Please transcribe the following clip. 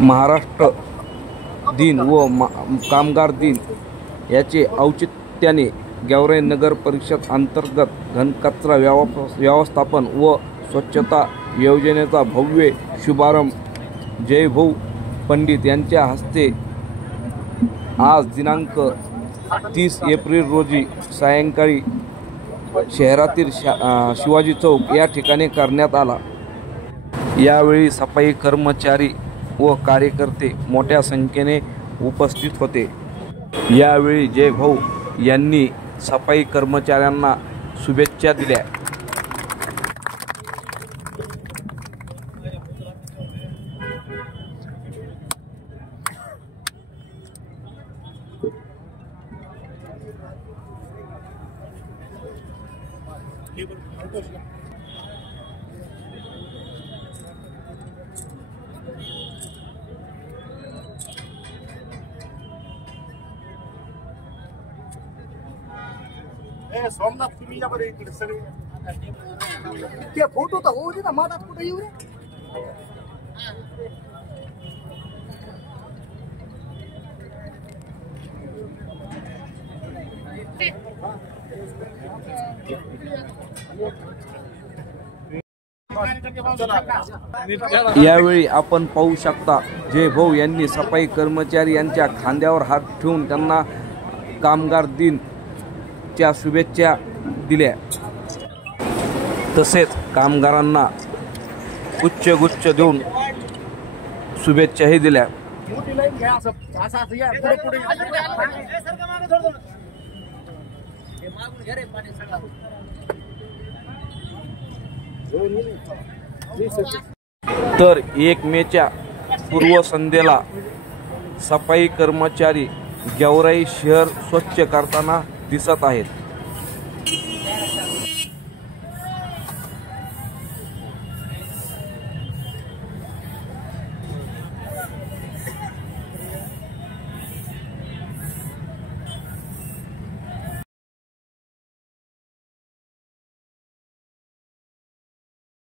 महाराष्ट्र दिन व कामगार दिन याचे औचित्याने गेवराई नगर परिषद अंतर्गत घनकचरा व्यवस्थापन व स्वच्छता योजनेचा भव्य शुभारंभ जयभाऊ पंडित यांच्या हस्ते आज दिनांक 30 एप्रिल रोजी सायंकाळी शहरातील शिवाजी चौक या ठिकाणी करण्यात आला। यावेळी सफाई कर्मचारी व कार्यकर्ते मोठ्या संख्येने उपस्थित होते। यावेळी जयभाऊ यांनी सफाई कर्मचाऱ्यांना शुभेच्छा दिल्या। सोमनाथ तुम्ही या बरं इकडे सगळे ते फोटो तर होऊ दे ना मधात कुठे येऊ रे। यावेळी आपण पाहू शकता जयभाऊ यांनी सफाई कर्मचारी यांच्या खांद्यावर हात ठेवून त्यांना कामगार दिन च्या शुभेच्छा दिल्या। तसेच कामगारांना गुच्छ देऊन शुभेच्छाही दिल्या। तर 1 मेच्या पूर्वसंध्येला सफाई कर्मचारी गेवराई शहर स्वच्छ करताना दिसत आहेत।